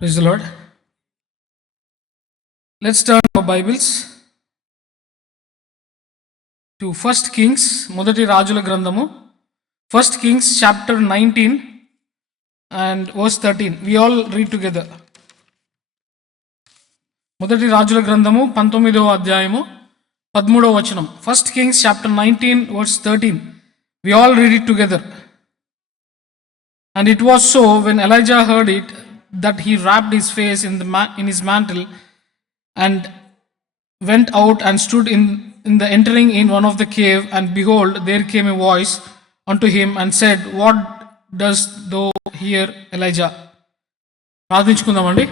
Praise the Lord. Let's turn our Bibles to 1 Kings, మొదటి రాజుల గ్రంథము, 1 Kings chapter 19 and verse 13. We all read together. మొదటి రాజుల గ్రంథము 19వ అధ్యాయము 13వ వచనం. 1 Kings chapter 19 verse 13. We all read it together. And it was so, when Elijah heard it, that he wrapped his face in his mantle and went out and stood in the entering in one of the cave, and behold, there came a voice unto him and said, What dost thou here, Elijah? ప్రార్థించుకుందామండి.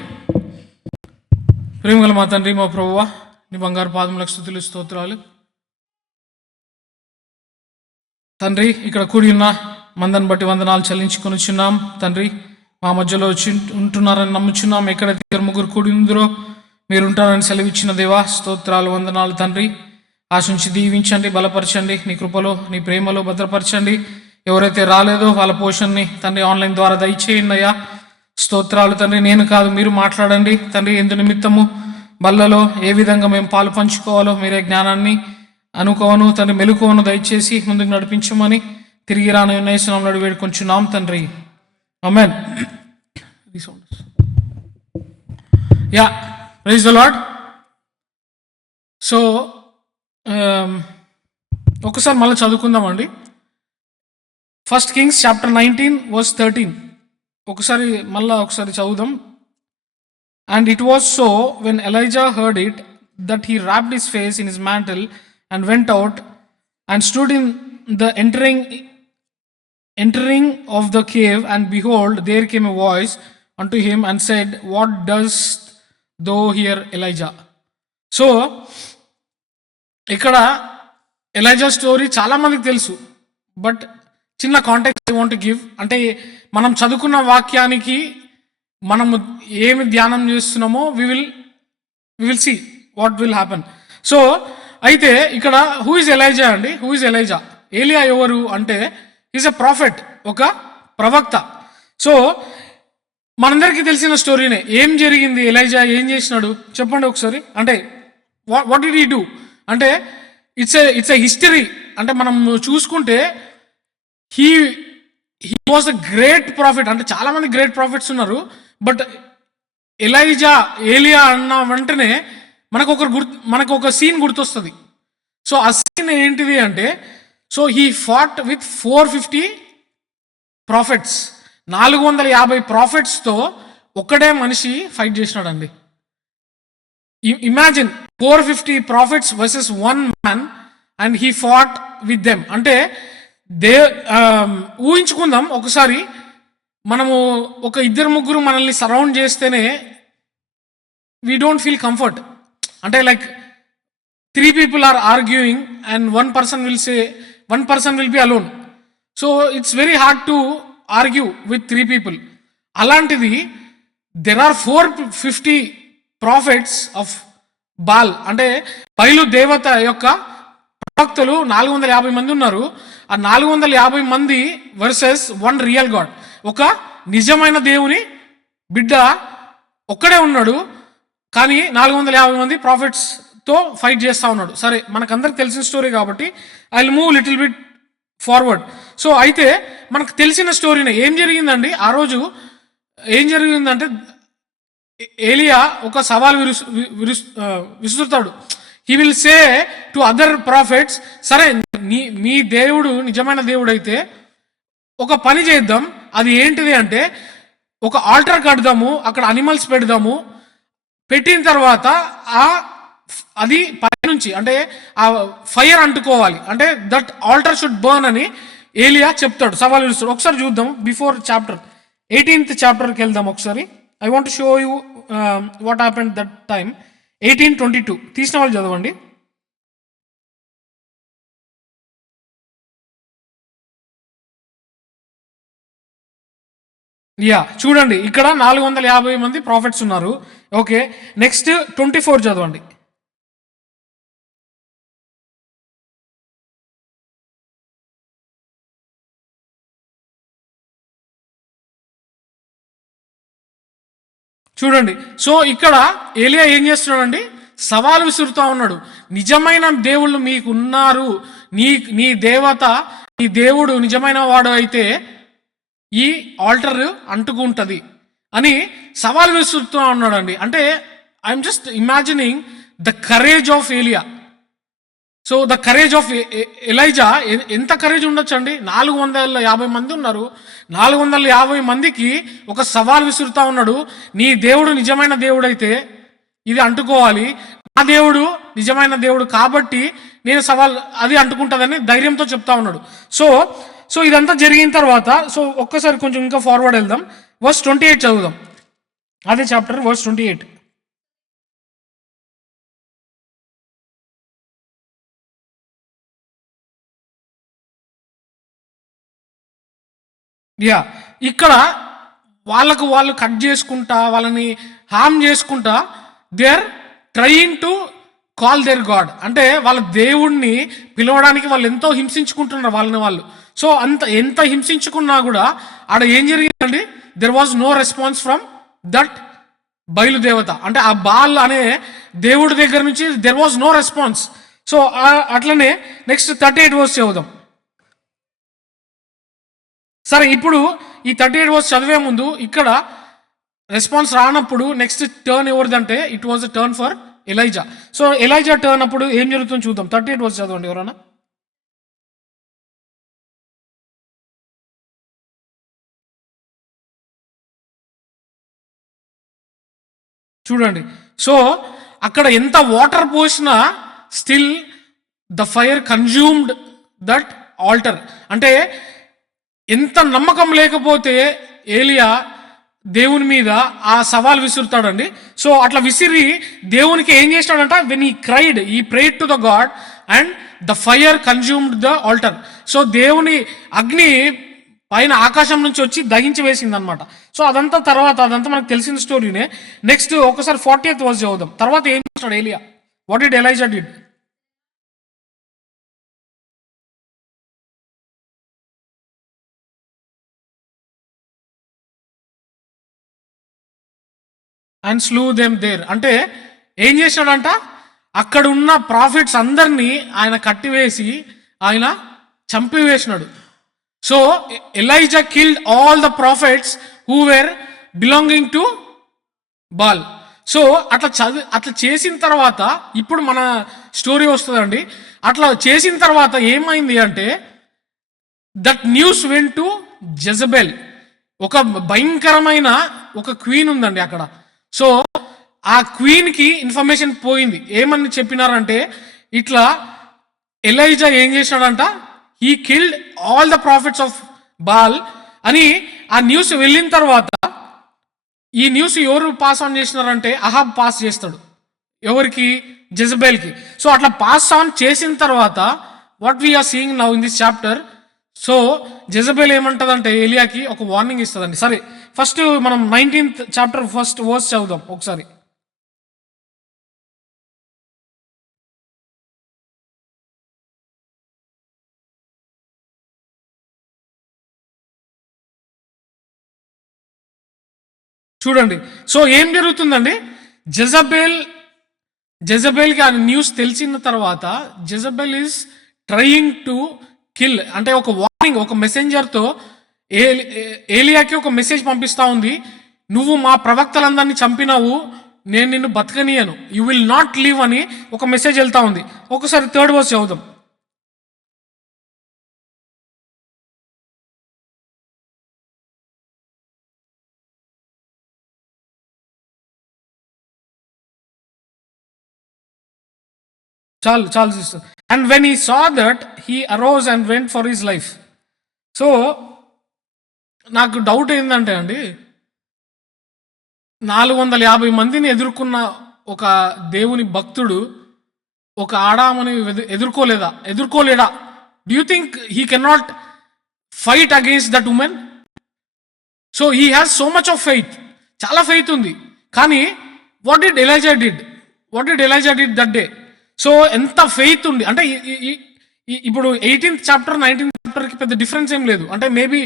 ప్రేమగల మా తండ్రి, మా ప్రభువా, నీ బంగారు పాదములకు స్తుతులు స్తోత్రాలు. తండ్రి, ఇక్కడ కూడి ఉన్న మందని బట్టి వందనాలు చెల్లించుకొనిచున్నాం. తండ్రి, మా మధ్యలో వచ్చి ఉంటున్నారని నమ్ముచున్నాం. ఎక్కడైతే ఇద్దరు ముగ్గురు కూడి ఉందరో మీరు ఉంటారని సెలవిచ్చిన దేవా, స్తోత్రాలు, వందనాలు తండ్రి. ఆశించి దీవించండి, బలపరచండి, నీ కృపలో నీ ప్రేమలో భద్రపరచండి. ఎవరైతే రాలేదో వాళ్ళ పోషణని తండ్రి ఆన్లైన్ ద్వారా దయచేయండి అయ్యా. స్తోత్రాలు తండ్రి. నేను కాదు, మీరు మాట్లాడండి తండ్రి. ఎందు నిమిత్తము బల్లలో ఏ విధంగా మేము పాలు పంచుకోవాలో మీరే జ్ఞానాన్ని, అనుకోవను తండ్రి, మెలకువను దయచేసి ముందుకు నడిపించమని తిరిగి రాని యేసునామములో వేడుకొంచున్నాం తండ్రి. Amen. Yeah, praise the lord. So ఒకసారి మళ్ళీ చదువుకుందామండి. 1 Kings chapter 19 verse 13. ఒకసారి చదువుదాం. And it was so, when Elijah heard it, that he wrapped his face in his mantle and went out and stood in the entering of the cave, and behold, there came a voice unto him and said, What dost thou here, Elijah? So ఇక్కడ Elijah story చాలా మందికి తెలుసు, but చిన్న context I want to give. అంటే మనం చదువుకున్న వాక్యానికి మనము ఏమి ధ్యానం చేస్తున్నామో we will see what will happen. So అయితే ఇక్కడ హూ ఇస్ ఎలైజా అండి? Who is Elijah? ఏలియా ఎవరు అంటే ఈజ్ ఎ ప్రాఫెట్, ఒక ప్రవక్త. సో మనందరికీ తెలిసిన స్టోరీనే. ఏం జరిగింది? ఎలైజా ఏం చేసినాడు చెప్పండి ఒకసారి. అంటే వాట్ డిడ్ హీ డూ అంటే ఇట్స్ ఎ హిస్టరీ. అంటే మనం చూసుకుంటే he was the great profit. అంటే చాలా మంది గ్రేట్ ప్రాఫిట్స్ ఉన్నారు, బట్ ఏలియా అన్న వెంటనే మనకు ఒక సీన్ గుర్తొస్తుంది. సో ఆ సీన్ ఏంటిది అంటే, so he fought with 450 prophets. 450 ప్రాఫిట్స్తో ఒక్కడే మనిషి ఫైట్ చేసినాడండి. Imagine 450 prophets versus 1 man and he fought with them. అంటే ఊహించుకుందాం ఒకసారి, మనము ఒక ఇద్దరు ముగ్గురు మనల్ని సరౌండ్ చేస్తేనే వీ డోంట్ ఫీల్ కంఫర్ట్. అంటే like 3 people are arguing and one person will be alone. So it's very hard to argue with 3 people. అలాంటిది there are 450 prophets of Baal. అంటే బయలు దేవత యొక్క ప్రవక్తలు 450 మంది ఉన్నారు. ఆ 450 మంది వర్సెస్ 1 రియల్ గాడ్. ఒక నిజమైన దేవుని బిడ్డ ఒక్కడే ఉన్నాడు, కానీ 450 మంది ప్రాఫిట్స్ తో ఫైట్ చేస్తా ఉన్నాడు. సరే, మనకందరికి తెలిసిన స్టోరీ కాబట్టి I will move little bit forward. So అయితే మనకు తెలిసిన స్టోరీనే. ఏం జరిగిందండి ఆ రోజు? ఏం జరిగిందంటే ఏలియా ఒక సవాల్ విసురుతాడు. He will say to other prophets, సరే మీ దేవుడు నిజమైన దేవుడు అయితే ఒక పని చేద్దాం. అది ఏంటిది అంటే, ఒక ఆల్టర్ కడదాము, అక్కడ అనిమల్స్ పెడదాము. పెట్టిన తర్వాత అది పైనుంచి అంటే ఆ ఫైర్ అంటుకోవాలి. అంటే దట్ ఆల్టర్ షుడ్ బర్న్ అని ఏలియా చెప్తాడు, సవాల్ విరుస్తాడు. ఒకసారి చూద్దాం. బిఫోర్ చాప్టర్ 18th చాప్టర్కి వెళ్దాం ఒకసారి. I want show you what happened that time. 18:22 తీసిన వాళ్ళు చదవండి. యా, చూడండి, ఇక్కడ 450 మంది ప్రాఫిట్స్ ఉన్నారు. ఓకే, నెక్స్ట్ 24 చదవండి. చూడండి. సో ఇక్కడ ఏలియా ఏం చేస్తున్నాడండి, సవాలు విసురుతా ఉన్నాడు. నిజమైన దేవుళ్ళు మీకు ఉన్నారు, నీ నీ దేవత, నీ దేవుడు నిజమైన వాడు అయితే ఈ ఆల్టర్ అంటుకుంటది అని సవాల్ విసురుతూ ఉన్నాడండి. అంటే I'm just imagining the courage of ఏలియా. So the courage of Elijah, ఎంత కరేజ్ ఉండొచ్చండి. 450 మంది ఉన్నారు, 450 మందికి ఒక సవాల్ విసురుతా ఉన్నాడు. నీ దేవుడు నిజమైన దేవుడు అయితే ఇది అంటుకోవాలి, నా దేవుడు నిజమైన దేవుడు కాబట్టి నేను సవాల్ అది అంటుకుంటుందని ధైర్యంతో చెప్తా ఉన్నాడు. సో ఇదంతా జరిగిన తర్వాత, సో ఒక్కసారి కొంచెం ఇంకా ఫార్వర్డ్ వెళ్దాం, వర్స్ 28 చదువుదాం. అదే చాప్టర్ వర్స్ 28. యా, ఇక్కడ వాళ్ళు కట్ చేసుకుంటా, వాళ్ళని హామ్ చేసుకుంటా, they are trying to call there God. అంటే వాళ్ళ దేవుణ్ణి పిలవడానికి వాళ్ళు ఎంతో హింసించుకుంటున్నారు వాళ్ళని వాళ్ళు. సో ఎంత హింసించుకున్నా కూడా ఆడ ఏం జరిగిందండి, there was no response from that బయలుదేవత. అంటే ఆ బాల్ అనే దేవుడి దగ్గర నుంచి there was no response. So అట్లనే నెక్స్ట్ 38 వర్స్ చదువుదాం. సరే, ఇప్పుడు ఈ 38 వర్స్ చదివే ముందు ఇక్కడ రెస్పాన్స్ రానప్పుడు నెక్స్ట్ టర్న్ ఎవరిదంటే it was a turn for Elijah. So Elijah turn అప్పుడు ఏం జరుగుతుందో చూద్దాం. 38 వర్స్ చదవండి ఎవరన్నా. చూడండి. సో అక్కడ ఎంత వాటర్ పోసినా still the fire consumed that altar. అంటే ఎంత నమ్మకం లేకపోతే ఏలియా దేవుని మీద ఆ సవాల్ విసురుతాడండి. సో అట్లా విసిరి దేవునికి ఏం చేస్తాడంట, when I cried I prayed to the God and the fire consumed the altar. So దేవుని అగ్ని పైన ఆకాశం నుంచి వచ్చి దహించి వేసింది అనమాట. సో అదంతా మనకు తెలిసిన స్టోరీనే. నెక్స్ట్ ఒకసారి 40th వర్స్ చదువుదాం. తర్వాత ఏం చేస్తాడు ఏలియా, what did Elijah did. And slew them there. అంటే ఏం చేశాడంట, అక్కడ ఉన్న ప్రాఫిట్స్ అందరినీ ఆయన కట్టివేసి ఆయన చంపివేసినాడు. So Elijah killed all the prophets who were belonging to Baal. So అట్లా చేసిన తర్వాత ఇప్పుడు మన స్టోరీ వస్తుందండి. అట్లా చేసిన తర్వాత ఏమైంది అంటే, that news went to Jezebel. ఒక భయంకరమైన ఒక క్వీన్ ఉందండి అక్కడ. సో ఆ క్వీన్కి ఇన్ఫర్మేషన్ పోయింది. ఏమని చెప్పినారంటే, ఇట్లా ఎలైజా ఏం చేశాడంట, he killed all the prophets of Baal అని ఆ న్యూస్ వెళ్ళిన తర్వాత, ఈ న్యూస్ ఎవరు పాస్ ఆన్ చేసినారంటే అహాబ్ పాస్ చేస్తాడు. ఎవరికి, జెజబెల్కి. సో అట్లా పాస్ ఆన్ చేసిన తర్వాత what we are seeing now in this chapter. So Jezebel ఏమంటదంటే ఏలియాకి ఒక వార్నింగ్ ఇస్తుందండి. సరే, ఫస్ట్ మనం 19th చాప్టర్ ఫస్ట్ వర్స్ చదువుదాం ఒకసారి. చూడండి. సో ఏం జరుగుతుందండి, జెజబెల్కి ఆ న్యూస్ తెలిసిన తర్వాత Jezebel is trying to kill. అంటే ఒక వార్నింగ్, ఒక మెసెంజర్తో ఏలియాకి ఒక మెసేజ్ పంపిస్తా ఉంది, నువ్వు మా ప్రవక్తలందరినీ చంపినావు, నేను నిన్ను బతకనియను, యూ విల్ నాట్ లివ్ అని ఒక మెసేజ్ వెళ్తా ఉంది. ఒకసారి 3rd వర్స్ చదువుదాం. చాలు sister. And when he saw that he arose and went for his life. So నాకు డౌట్ ఏంటంటే అండి, 450 మందిని ఎదుర్కొన్న ఒక దేవుని భక్తుడు ఒక ఆడామని ఎదుర్కోలేడా? Do you think he cannot fight against that woman? So he has so much of faith, చాలా ఫెయిత్ ఉంది. కానీ what did Elijah did that day? So ఎంత ఫెయిత్ ఉంది అంటే, ఇప్పుడు 18th చాప్టర్ 19th చాప్టర్కి పెద్ద డిఫరెన్స్ ఏం లేదు. అంటే మేబీ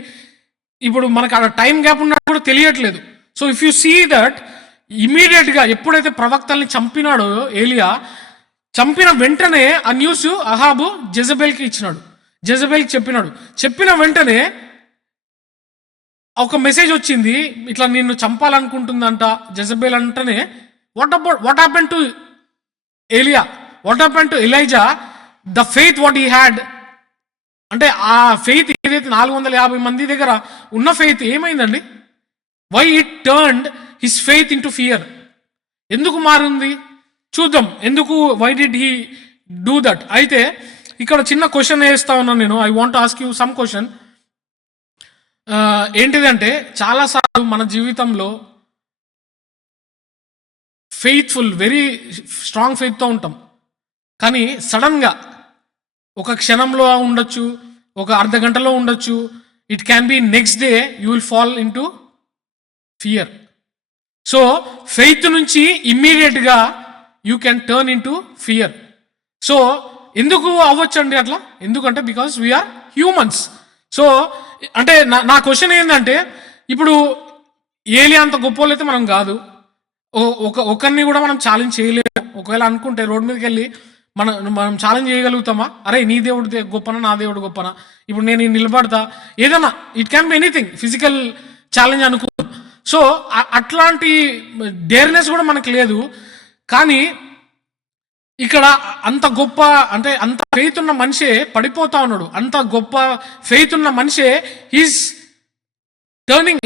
ఇప్పుడు మనకు అక్కడ టైం గ్యాప్ ఉన్నట్టు కూడా తెలియట్లేదు. So if you see that ఇమీడియట్గా ఎప్పుడైతే ప్రవక్తల్ని చంపినాడో ఏలియా, చంపిన వెంటనే ఆ న్యూస్ అహాబు జెజబెల్కి ఇచ్చినాడు, జెజబెల్కి చెప్పినాడు. చెప్పిన వెంటనే ఒక మెసేజ్ వచ్చింది, ఇట్లా నిన్ను చంపాలనుకుంటుందంట జెజబెల్. అంటేనే వాట్ హ్యాపెన్ టు ఏలియా, what happen to Elijah, the faith what he had. అంటే ఆ ఫెయిత్ ఏదైతే 450 మంది దగ్గర ఉన్న ఫెయిత్ ఏమైందండి? Why it turned his faith into fear. ఎందుకు మారింది చూద్దాం. ఎందుకు, why did he do that? అయితే ఇక్కడ చిన్న క్వశ్చన్ వేస్తా ఉన్నాను నేను. I want ask you some question. ఏంటిదంటే, చాలాసార్లు మన జీవితంలో ఫెయిత్ఫుల్, వెరీ స్ట్రాంగ్ ఫెయిత్తో ఉంటాం, కానీ సడన్గా ఒక క్షణంలో ఉండొచ్చు, ఒక అర్ధ గంటలో ఉండొచ్చు, it can B next day you will fall in to fear. So faith నుంచి ఇమ్మీడియట్గా you can turn in to fear. So ఎందుకు అవ్వచ్చండి అట్లా? ఎందుకంటే బికాస్ వీఆర్ హ్యూమన్స్. సో అంటే నా క్వశ్చన్ ఏంటంటే, ఇప్పుడు ఏలియా అంత గొప్ప అయితే మనం కాదు, ఒకరిని కూడా మనం ఛాలెంజ్ చేయలేము. ఒకవేళ అనుకుంటే రోడ్డు మీదకి వెళ్ళి మనం ఛాలెంజ్ చేయగలుగుతామా? అరే నీ దేవుడు గొప్పనా, నా దేవుడు గొప్పనా, ఇప్పుడు నేను నిలబడతా, ఏదైనా, it can be anything, physical challenge అనుకో. సో అట్లాంటి డేర్నెస్ కూడా మనకు లేదు. కానీ ఇక్కడ అంత గొప్ప, అంటే అంత ఫెయిత్ ఉన్న మనిషే పడిపోతా ఉన్నాడు. అంత గొప్ప ఫెయిత్ ఉన్న మనిషే he's turning,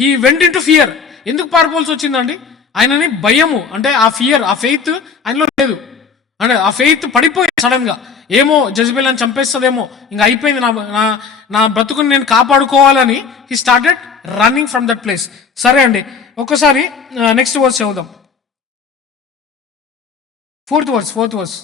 he went into fear. ఎందుకు పారిపోవాల్సి వచ్చిందండి? ఆయనని భయము, అంటే ఆ ఫియర్, ఆ ఫెయిత్ ఆయనలో లేదు. అంటే ఆ ఫెయిత్ పడిపోయి సడన్ గా, ఏమో జెజబెల్ అని చంపేస్తుందేమో, ఇంకా అయిపోయింది, నా బ్రతుకుని నేను కాపాడుకోవాలని he started running from that place. సరే అండి, ఒక్కసారి నెక్స్ట్ వర్స్ చదువుదాం. Fourth verse.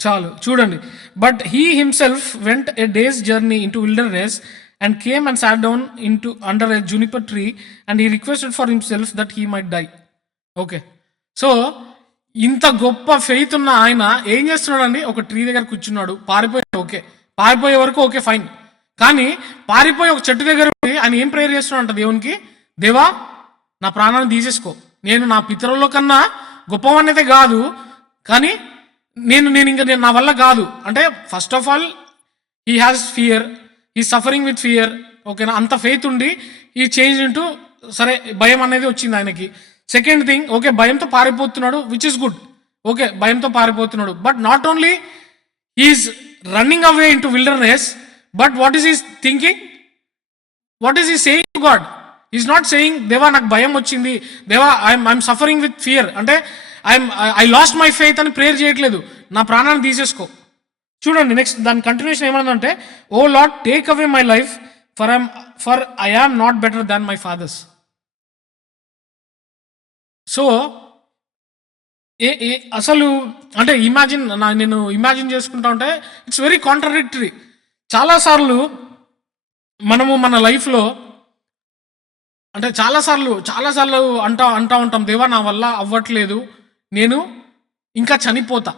చాలు చూడండి. But he himself went a day's journey into wilderness and came and sat down into under a juniper tree and he requested for himself that he might die. Okay, so ఇంత గొప్ప faith ఉన్న ఆయన ఏం చేస్తున్నాడండి? ఒక tree దగ్గర కూర్చున్నాడు, పారిపోయే వరకు ఓకే ఫైన్. కానీ పారిపోయి ఒక చెట్టు దగ్గర ఆయన ఏం ప్రేయర్ చేస్తున్నాడంట దేవునికి? దేవా, నా ప్రాణాన్ని తీసేసుకో, నేను నా పితరుల కన్నా గొప్పవన్నైతే కాదు, కానీ నేను నా వల్ల కాదు. అంటే first of all he has fear, he suffering with fear. ఓకేనా? అంత ఫెయిత్ ఉండి ఈ చేంజ్ ఇంటూ, సరే భయం అనేది వచ్చింది ఆయనకి. సెకండ్ థింగ్, ఓకే భయంతో పారిపోతున్నాడు, విచ్ ఇస్ గుడ్. ఓకే, భయంతో పారిపోతున్నాడు, but not only he's running away into wilderness, but what is he's thinking? What is he saying to God? Is not saying, దేవా నాకు భయం వచ్చింది, దేవా ఐఎమ్ సఫరింగ్ విత్ ఫియర్, అంటే I lost my faith అని prayer చేయట్లేదు, నా ప్రాణాన్ని తీసేసుకో. చూడండి నెక్స్ట్ దాని కంటిన్యూషన్ ఏమన్నదంటే, O Lord take away my life for I am not better than my father's. So అసలు అంటే నేను ఇమాజిన్ చేసుకుంటా ఉంటే ఇట్స్ వెరీ కాంట్రడిక్టరీ. చాలాసార్లు మనము మన లైఫ్లో అంటే చాలాసార్లు అంటా ఉంటాం, దేవా నా వల్ల అవ్వట్లేదు, నేను ఇంకా చనిపోతా.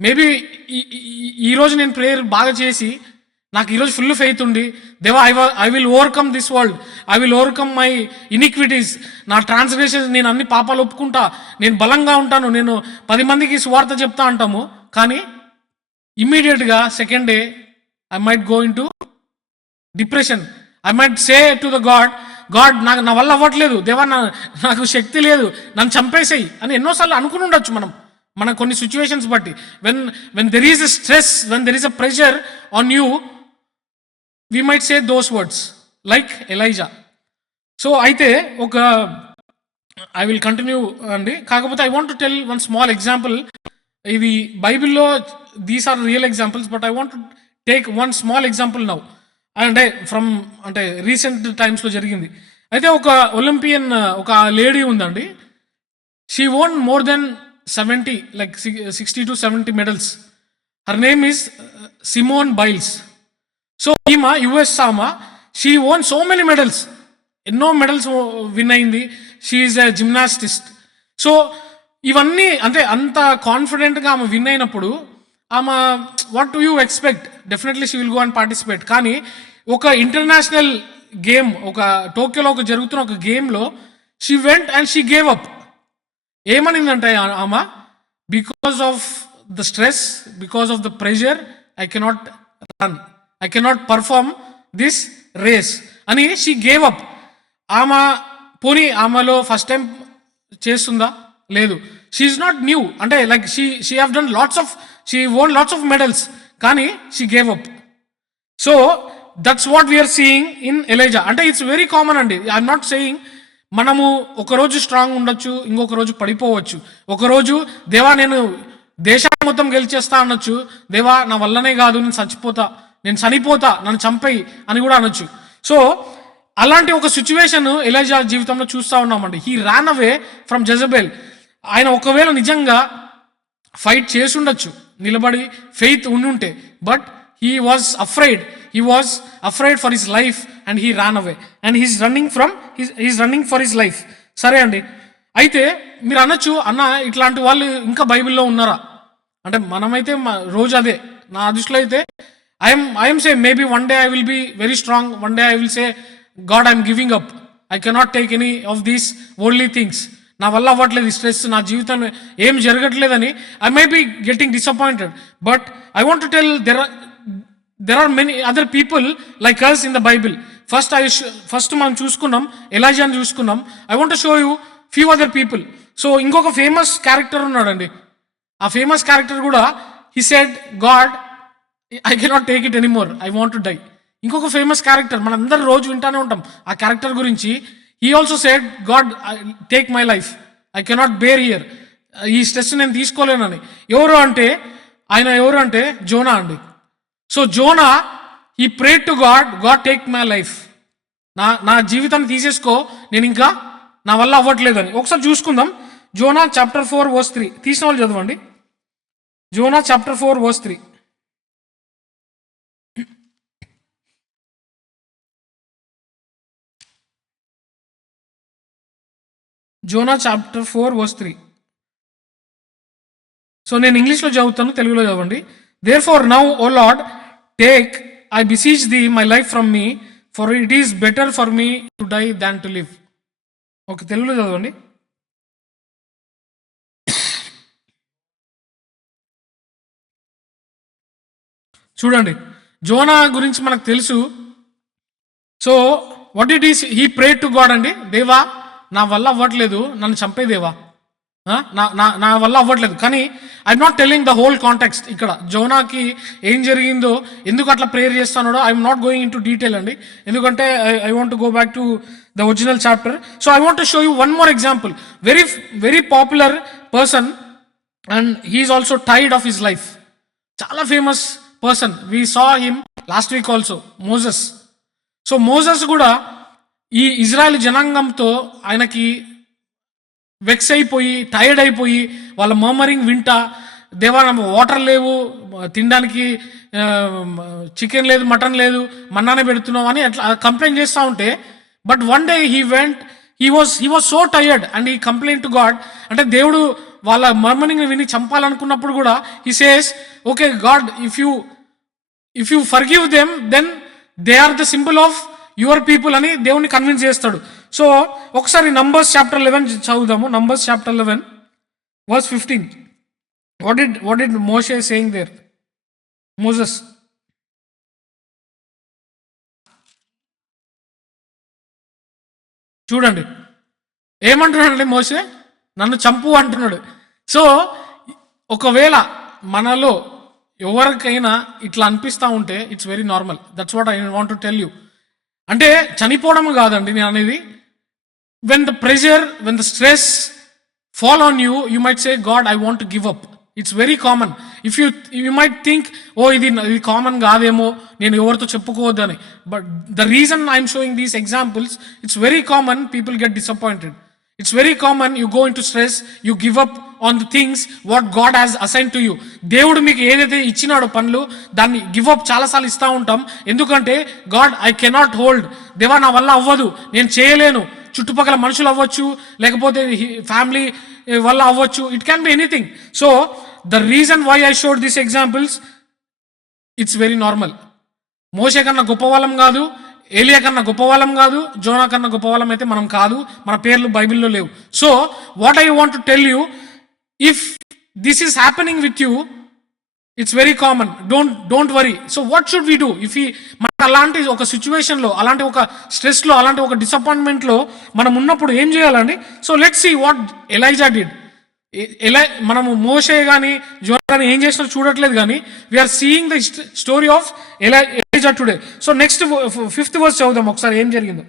మేబీ ఈరోజు నేను ప్రేయర్ బాగా చేసి నాకు ఈరోజు ఫుల్ ఫెయిత్ ఉండి, దేవా I will overcome this world, I will overcome my iniquities, నా ట్రాన్స్గ్రెషన్స్, నేను అన్ని పాపాలు ఒప్పుకుంటా, నేను బలంగా ఉంటాను, నేను 10 మందికి సువార్త చెప్తా అంటాము. కానీ ఇమ్మీడియట్గా second day I might go in to depression. I might say to the God నా వల్ల అవ్వట్లేదు, దేవా నాకు శక్తి లేదు, నన్ను చంపేసేయి అని ఎన్నోసార్లు అనుకుని ఉండొచ్చు మన కొన్ని సిచ్యువేషన్స్ బట్టి. When there is a stress, when there is a pressure on you, we might say those words like Elijah. So అయితే ఐ విల్ కంటిన్యూ అండి. కాకపోతే I want to tell one small example. ఇది బైబిల్లో these are real examples, but I want to take one small example now. అంటే recent టైమ్స్లో జరిగింది. అయితే ఒక ఒలింపియన్, ఒక లేడీ ఉందండి. She won more than 70, like 60 to 70 medals. Her name is Simone Biles. So ఈమె యుఎస్ ఆమె, she own so many medals, ఎన్నో మెడల్స్ విన్ అయింది. షీఈస్ ఎ జిమ్నాస్టిస్ట్. సో ఇవన్నీ అంటే అంత కాన్ఫిడెంట్గా ఆమె విన్ అయినప్పుడు ఆమె what do you expect, definitely she will go and participate. కానీ ఒక ఇంటర్నేషనల్ గేమ్, ఒక టోక్యోలో ఒక జరుగుతున్న ఒక గేమ్లో she went and she gave up. ఏమనిందంటే ఆమె, because of the stress, because of the pressure, I cannot run, I cannot perform this race అని షీ గేవ్ అప్. ఆమె పోనీ ఆమెలో ఫస్ట్ టైం చేస్తుందా? లేదు. షీఈస్ నాట్ న్యూ, అంటే like she have done she won lots of medals, కానీ she gave up. So that's what we are seeing in Elijah. అంటే it's very common అండి. ఐఎమ్ నాట్ సేయింగ్ మనము ఒకరోజు స్ట్రాంగ్ ఉండొచ్చు, ఇంకొక రోజు పడిపోవచ్చు. ఒకరోజు దేవా నేను దేశాన్ని మొత్తం గెలిచేస్తా అనొచ్చు, దేవా నా వల్లనే కాదు నేను చనిపోతా, నన్ను చంపేయి అని కూడా అనొచ్చు. సో అలాంటి ఒక సిచ్యువేషన్ ఎలైజా జీవితంలో చూస్తూ ఉన్నామండి. He Ryan away from Jezebel. ఆయన ఒకవేళ నిజంగా ఫైట్ చేసి ఉండొచ్చు, నిలబడి ఫెయిత్ ఉండుంటే, but he was afraid for his life and he ran away and he's running for his life. సరే అండి, అయితే మీరు అనొచ్చు, అన్న ఇట్లాంటి వాళ్ళు ఇంకా బైబిల్లో ఉన్నారా అంటే, మనమైతే రోజు అదే. నా దృష్టిలో అయితే I'm say maybe one day I will be very strong, one day I will say God I'm giving up, I cannot take any of these only things. నా వల్ల అవ్వట్లేదు, స్ట్రెస్, నా జీవితం ఏం జరగట్లేదని I may be getting disappointed. But I want to tell there are many other people like us in the Bible. First మనం చూసుకున్నాం, ఎలైజాని చూసుకున్నాం. I want to show you few other people. So ఇంకొక famous character ఉన్నాడండి. ఆ famous character కూడా he said God I cannot take it anymore, I want to die. ఇంకొక famous character మనందరం రోజు వింటానే ఉంటాం ఆ క్యారెక్టర్ గురించి. he also said God take my life, I cannot bear here, ఈ స్ట్రెస్ నేను తీసుకోలేనని. ఎవరు అంటే జోనా అండి. So Jonah he prayed to God take my life, నా జీవితాన్ని తీసేసుకో, నేను ఇంకా నా వల్ల అవ్వట్లేదని. ఒకసారి చూసుకుందాం. జోనా చాప్టర్ 4 verse 3 తీసిన వాళ్ళు చదవండి. Zona chapter 4 verse 3. Zona chapter 4 verse 3. So నేను ఇంగ్లీష్లో చదువుతాను, తెలుగులో చదవండి. Therefore now, O Lord, take, I beseech thee, my life from me, for it is better for me to die than to live. Okay, తెలుగులో చదవండి. చూడండి, జోనా గురించి మనకు తెలుసు. So what it is, he prayed to God అండి. దేవా నా వల్ల అవ్వట్లేదు, నన్ను చంపేదేవా, నా వల్ల అవ్వట్లేదు. కానీ I'm not telling the whole context. ఇక్కడ జోనాకి ఏం జరిగిందో, ఎందుకు అట్లా ప్రేయర్ చేస్తానో I'm not going into detail అండి, ఎందుకంటే I want to go back to the original chapter. So I want to show you one more example. Very popular person and he's also tired of his life. చాలా famous person, we saw him last week also, Moses. So Moses కూడా ఈ Israel జనాంగంతో ఆయనకి vex అయిపోయి, tired అయిపోయి, వాళ్ళ murmuring వింటా, దేవా water లేవు, తినడానికి చికెన్ లేదు, మటన్ లేదు, మన్నానే పెడుతున్నావు అని అట్లా కంప్లైంట్ చేస్తూ ఉంటే, but one day he was so tired and he complaint to God. అంటే దేవుడు వాళ్ళ మర్మరింగ్ విని చంపాలనుకున్నప్పుడు కూడా he says, okay God, if you forgive them then they are the symbol of your people అని దేవుని కన్విన్స్ చేస్తాడు. సో ఒకసారి నంబర్స్ చాప్టర్ 11 చదువుదాము. Numbers chapter 11 verse 15. What did Moshe saying there? Moses. చూడండి ఏమంటున్నాడండి మోషే, నన్ను చంపు అంటున్నాడు. సో ఒకవేళ మనలో ఎవరికైనా ఇట్లా అనిపిస్తూ ఉంటే it's very normal. That's what I want to tell you. అంటే చనిపోవడం కాదండి నేను అనేది. when the pressure, when the stress fall on you, you might say, God, I want to give up. It's very common. If you might think, oh, ఇది common కాదేమో, నేను ఎవరితో చెప్పుకోవద్దని. But the reason I'm showing these examples, it's very common people get disappointed. It's very common you go into stress, you give up on the things what God has assigned to you. దేవుడు మీకు ఏదైతే ఇచ్చినాడో పనులు, దాన్ని give up చాలాసార్లు ఇస్తూ ఉంటాం. ఎందుకంటే God, I cannot hold, దేవా నా వల్ల అవ్వదు, నేను చేయలేను, చుట్టుపక్కల మనుషులు అవ్వచ్చు, లేకపోతే ఫ్యామిలీ వల్ల అవ్వచ్చు, it can be anything. So the reason why I showed this examples, it's very normal. మోషే కన్నా గొప్ప వాళ్ళం కాదు, ఏలియా కన్నా గొప్ప వాళ్ళం కాదు, జోనా కన్నా గొప్ప వాళ్ళం అయితే మనం కాదు, మన పేర్లు బైబిల్లో లేవు. So what I want to tell you, if this is happening with you, it's very common, don't worry. So what should we do if మనకు అలాంటి ఒక సిచ్యువేషన్లో, అలాంటి ఒక స్ట్రెస్లో, అలాంటి ఒక డిసప్పాయింట్మెంట్లో మనం ఉన్నప్పుడు ఏం చేయాలండి? So let's see what Elijah did. మనము మోషే కానీ జోనా కానీ ఏం చేసినా చూడట్లేదు, కానీ we're seeing the story of Elijah today. So next 5th verse చదువుదాం ఒకసారి, ఏం జరిగిందో.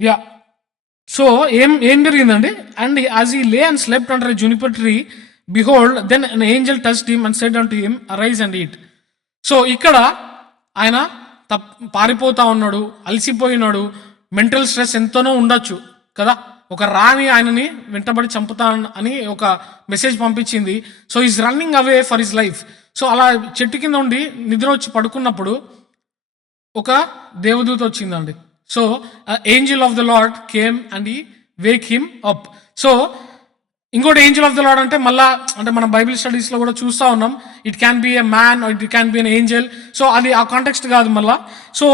యా, సో ఏం జరిగిందండి? And as he lay and slept under a juniper tree, behold then an angel touched him and said unto him, arise and eat. So ఇక్కడ ఆయన పారిపోతా ఉన్నాడు, అలసిపోయినాడు, mental stress ఎంతనో ఉండొచ్చు కదా. ఒక రాణి ఆయనని వెంటబడి చంపుతా అని ఒక మెసేజ్ పంపించింది. So is running away for his life. So అలా చెట్టు కింద ఉండి నిద్ర వచ్చి పడుకున్నప్పుడు ఒక దేవదూత వచ్చిందండి. So angel of the lord came and he wake him up. So ఇంకోటి ఏంజల్ ఆఫ్ ద లార్డ్ అంటే మళ్ళా, అంటే మనం బైబిల్ స్టడీస్లో కూడా చూస్తూ ఉన్నాం, it can be a man, it can be an angel. So అది ఆ కాంటెక్స్ట్ కాదు మళ్ళా. So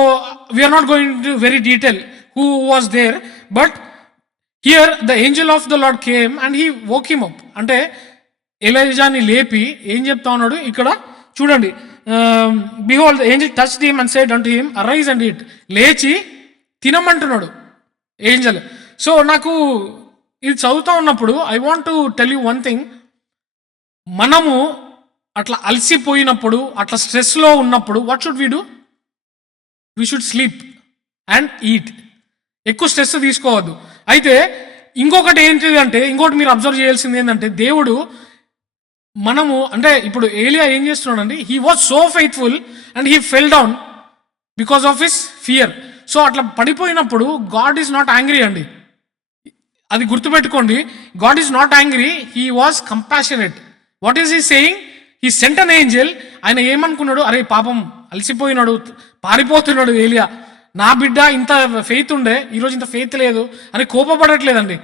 we're not going to very detail who was there, but here the angel of the lord came and he woke him up. అంటే ఎలైజాని లేపి ఏం చెప్తా ఉన్నాడు ఇక్కడ చూడండి. Behold the Angel touched him and said unto him, arise and eat. లేచి తినమంటున్నాడు Angel. So నాకు ఇది చదువుతూ ఉన్నప్పుడు I want to tell you one thing. మనము అట్లా అలసిపోయినప్పుడు, అట్లా స్ట్రెస్లో ఉన్నప్పుడు what should we do? We should sleep and eat. ఎక్కువ స్ట్రెస్ తీసుకోవద్దు. అయితే ఇంకొకటి ఏంటిది అంటే, ఇంకోటి మీరు అబ్జర్వ్ చేయాల్సింది ఏంటంటే, దేవుడు మనము అంటే ఇప్పుడు ఏలియా ఏం చేస్తున్నాడు అండి, he was so faithful and he fell down because of his fear. So అట్లా పడిపోయినప్పుడు గాడ్ ఈజ్ నాట్ యాంగ్రీ అండి, అది గుర్తుపెట్టుకోండి. God is not angry, he was compassionate. What is he saying? He sent an Angel. ఆయన ఏమనుకున్నాడు, అరే పాపం అలసిపోయినాడు, పారిపోతున్నాడు ఏలియా, నా బిడ్డ ఇంత ఫెయిత్ ఉండే, ఈరోజు ఇంత ఫెయిత్ లేదు అని కోపపడట్లేదండి.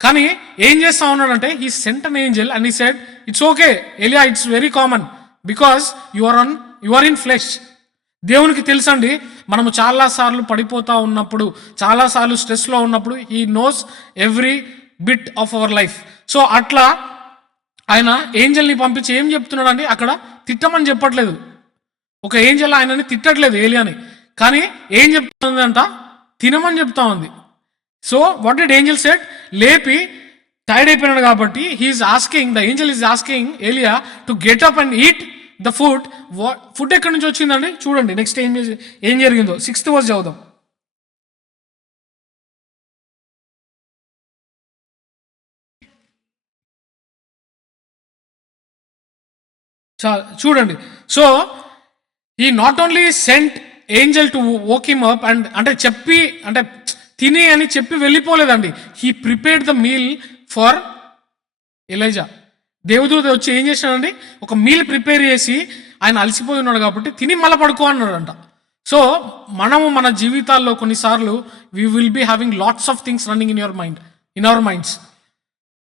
కానీ ఏం చేస్తా ఉన్నాడంటే, he sent an angel and he said, it's okay ఏలియా, it's very common because you are in flesh. దేవునికి తెలుసండి, మనము చాలాసార్లు పడిపోతూ ఉన్నప్పుడు, చాలాసార్లు స్ట్రెస్లో ఉన్నప్పుడు he knows every bit of our life. So అట్లా ఆయన ఏంజల్ని పంపించి ఏం చెప్తున్నాడు అండి, అక్కడ తిట్టమని చెప్పట్లేదు. ఒక ఏంజల్ ఆయనని తిట్టట్లేదు ఏలియాని, కానీ ఏం చెప్తుంది అంట, తినమని చెప్తా ఉంది. So what did angel said? లేపి టైర్డ్ అయిపోయినాడు కాబట్టి he's asking, the angel is asking ఏలియా to get up and eat the food. Food ఎక్కడి నుంచి వచ్చిందండి చూడండి. నెక్స్ట్ ఏం జరిగిందో 6th వర్స్ చదువుదాం. చూడండి. సో ఈ not only sent angel to woke him up and, అంటే చెప్పి, అంటే తిని అని చెప్పి వెళ్ళిపోలేదండి. He prepared the meal for Elijah. దేవదూత వచ్చి ఏం చేశాడండి, ఒక మీల్ ప్రిపేర్ చేసి, ఆయన అలసిపోయి ఉన్నాడు కాబట్టి తిని మళ్ళీ పడుకో అన్నాడంట. సో మనము మన జీవితాల్లో కొన్నిసార్లు we will be having lots of things running in our minds.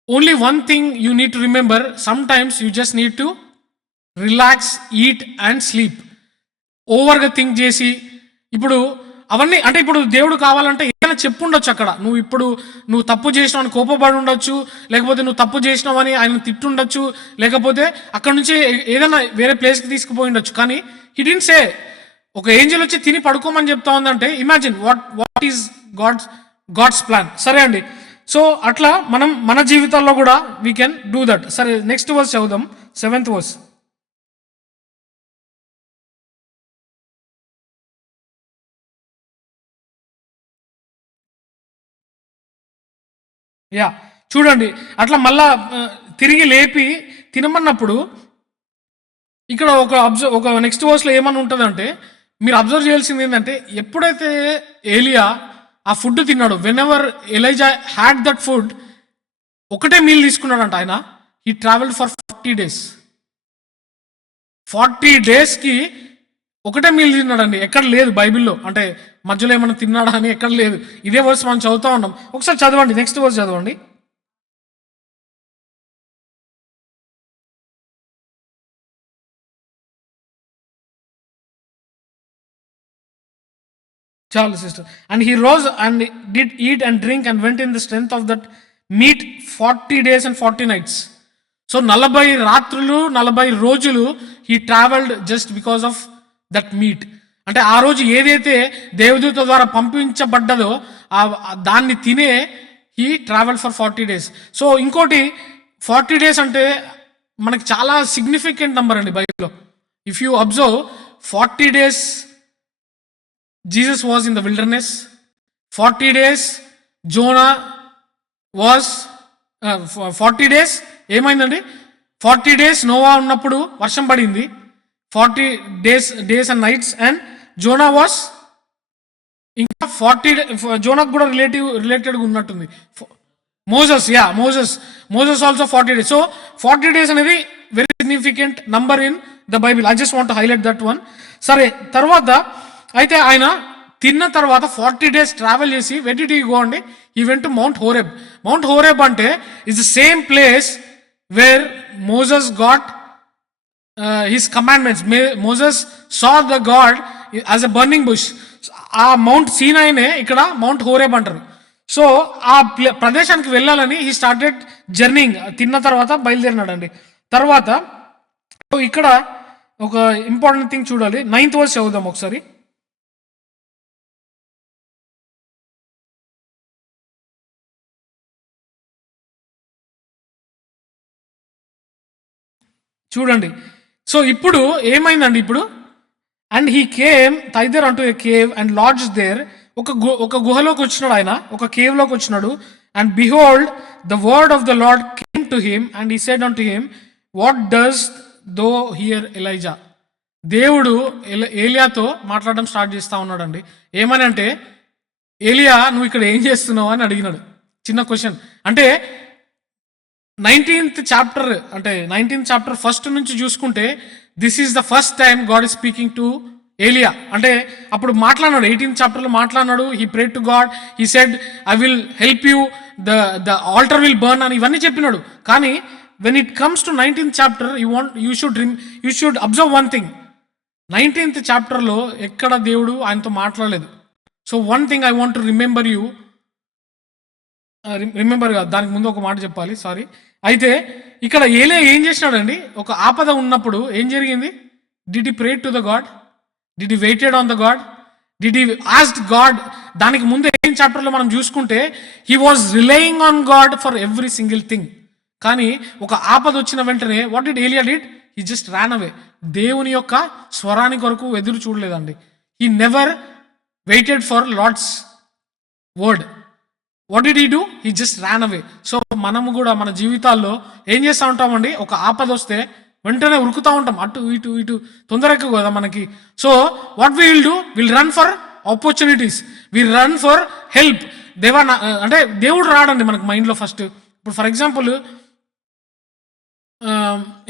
Only one thing you need to remember, sometimes you just need to relax, eat and sleep. ఓవర్గా థింక్ చేసి ఇప్పుడు అవన్నీ, అంటే ఇప్పుడు దేవుడు కావాలంటే ఏదైనా చెప్పుండొచ్చు అక్కడ, నువ్వు తప్పు చేసినావు అని కోపపడి ఉండొచ్చు, లేకపోతే నువ్వు తప్పు చేసినావు అని ఆయన తిట్టుండొచ్చు, లేకపోతే అక్కడ నుంచి ఏదైనా వేరే ప్లేస్కి తీసుకుపోయి ఉండొచ్చు. కానీ హీ డిడ్ంట్ సే. ఒక ఏంజల్ వచ్చి తిని పడుకోమని చెప్తా ఉందంటే, imagine what is God's plan. సరే అండి. సో అట్లా మనం మన జీవితాల్లో కూడా వీ కెన్ డూ దట్. సరే నెక్స్ట్ వర్స్ చదువుదాం, 7th వర్స్. యా, చూడండి. అట్లా మళ్ళా తిరిగి లేపి తినమన్నప్పుడు ఇక్కడ ఒక నెక్స్ట్ వర్స్లో ఏమని ఉంటుందంటే, మీరు అబ్జర్వ్ చేయాల్సింది ఏంటంటే, ఎప్పుడైతే ఏలియా ఆ ఫుడ్ తిన్నాడు, when ever Elijah had that food, ఒకటే మీల్ తీసుకున్నాడంట ఆయన. He travelled for 40 days. 40 daysకి ఒకటే మీల్ తిన్నాడండి. ఎక్కడ లేదు బైబిల్లో, అంటే మధ్యలో ఏమైనా తిన్నాడా అని ఎక్కడ లేదు. ఇదే వర్స్ మనం చదువుతా ఉన్నాం. ఒకసారి చదవండి, నెక్స్ట్ వర్స్ చదవండి. చాలు sister. And he rose and did eat and drink and went in the strength of that meet 40 days and 40 nights. So 40 రాత్రులు 40 రోజులు he travelled just because of that meet. అంటే ఆ రోజు ఏదైతే దేవదూత ద్వారా పంపించబడ్డదో దాన్ని తినే he travelled for 40 days. So ఇంకోటి 40 days అంటే మనకి చాలా సిగ్నిఫికెంట్ నెంబర్ అండి బైబిల్లో. If you observe 40 days Jesus was in the wilderness. 40 days Jonah was 40 days ఏమైందండి? 40 days నోవా ఉన్నప్పుడు వర్షం పడింది. 40 days and nights and Jonah was ఇంకా 40 జోనాకు కూడా రిలేటెడ్గా ఉన్నట్టుంది. Moses also 40 days. So 40 days అనేది very significant number in the Bible. I just want highlight that one. సరే, తర్వాత అయితే ఆయన తిన్న తర్వాత 40 days ట్రావెల్ చేసి వెర్ డిడ్ హీ గో అండి? He went to Mount Horeb. Mount Horeb అంటే is the same place where Moses got his commandments. Moses saw the God as a burning bush. ఆ మౌంట్ సీనాయినే ఇక్కడ Mount హోరెబ్ అంటారు. So ఆ ప్రదేశానికి వెళ్ళాలని he started journeying. తిన్న తర్వాత బయలుదేరినాడు అండి. తర్వాత ఇక్కడ ఒక ఇంపార్టెంట్ థింగ్ చూడాలి. 9th verse చదువుదాం ఒకసారి. చూడండి. సో ఇప్పుడు ఏమైందండి? ఇప్పుడు అండ్ హీ కేమ్ థైదర్ అంటూ ఏ కేవ్ అండ్ లాడ్జ్ దేర్. ఒక గుహలోకి వచ్చినాడు ఆయన, ఒక కేవ్లోకి వచ్చినాడు. And behold the word of the lord came to him and he said unto him what does though here Elijah. దేవుడు ఏలియాతో మాట్లాడడం స్టార్ట్ చేస్తా ఉన్నాడండి. ఏమని అంటే, ఏలియా నువ్వు ఇక్కడ ఏం చేస్తున్నావు అని అడిగినాడు. చిన్న క్వశ్చన్. అంటే 19th chapter అంటే 19th chapter ఫస్ట్ నుంచి చూసుకుంటే this is the first time God is speaking to ఏలియా. అంటే అప్పుడు మాట్లాడినాడు, 18th chapter లో మాట్లాడినాడు. He prayed to God, he said I will help you, the altar will burn అని ఇవన్నీ చెప్పినాడు. కానీ when it comes to 19th chapter you should observe one thing. 19th chapter లో ఎక్కడ దేవుడు ఆయనతో మాట్లాడలేదు. So one thing I want to remember కాదు, దానికి ముందు ఒక మాట చెప్పాలి, సారీ. అయితే ఇక్కడ ఏలియా ఏం చేసినాడండి? ఒక ఆపద ఉన్నప్పుడు ఏం జరిగింది? Did he pray to the God? Did he waited on the God? Did he asked God? దానికి ముందు 18th chapter లో మనం చూసుకుంటే he was relying on God for every single thing. కానీ ఒక ఆపద వచ్చిన వెంటనే వాట్ డిడ్ ఏలియా did? He just ran away. దేవుని యొక్క స్వరాని కొరకు ఎదురు చూడలేదండి. He never waited for Lord's word. What did he do? He just ran away. So మనము కూడా మన జీవితాల్లో ఏం చేస్తూ ఉంటామండి? ఒక ఆపద వస్తే వెంటనే ఉరుకుతూ ఉంటాం, అటు ఇటు ఇటు, తొందరగా కదా మనకి. So what we will do? Will run for opportunities, will run for help. అంటే దేవుడు రాడండి మనకు మైండ్లో ఫస్ట్. ఇప్పుడు ఫర్ ఎగ్జాంపుల్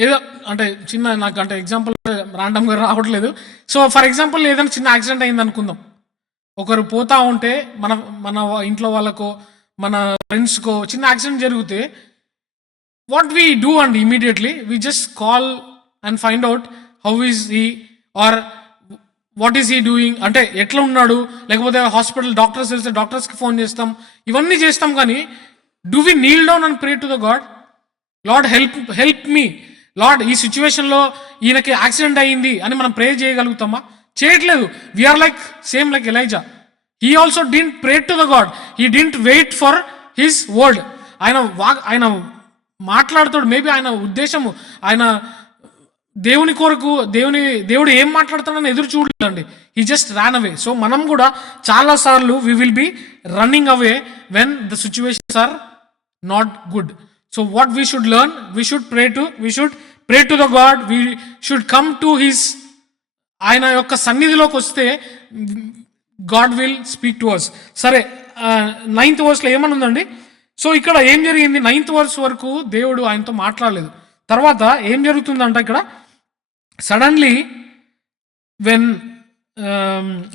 ఏదో అంటే చిన్న నాకు అంటే ఎగ్జాంపుల్ ర్యాండమ్గా రావట్లేదు. సో ఫర్ ఎగ్జాంపుల్ ఏదైనా చిన్న యాక్సిడెంట్ అయింది అనుకుందాం. ఒకరు పోతా ఉంటే మన ఇంట్లో వాళ్ళకో మన ఫ్రెండ్స్కో చిన్న యాక్సిడెంట్ జరిగితే వాట్ వీ డూ అండి? Immediately we just call and find out how is he or what is he doing, అంటే ఎట్లా ఉన్నాడు, లేకపోతే హాస్పిటల్ డాక్టర్స్ వెళ్తే డాక్టర్స్కి ఫోన్ చేస్తాం, ఇవన్నీ చేస్తాం. కానీ do we kneel down and pray to the God? Lord help me, lord ఈ సిచ్యువేషన్లో ఈయనకి యాక్సిడెంట్ అయ్యింది అని మనం ప్రే చేయగలుగుతామా? చేయట్లేదు. We're like same like Elijah. He also didn't pray to the God, he didn't wait for his word. ఆయన మాట్లాడుతాడు, మేబీ ఆయన ఉద్దేశము, ఆయన దేవుని కొరకు దేవుడు ఏం మాట్లాడతాడని ఎదురు చూడలేదండి. He just ran away. So మనం కూడా చాలాసార్లు we will be running away when the situations are not good. So what we should learn, we should pray to the God, we should come to his, ఆయన యొక్క సన్నిధిలోకి వస్తే God will speak to us. సరే, 9th verse ఏమని ఉందండి? So ఇక్కడ ఏం జరిగింది? 9th verse వరకు దేవుడు ఆయనతో మాట్లాడలేదు. తర్వాత ఏం జరుగుతుందంట ఇక్కడ? Suddenly, when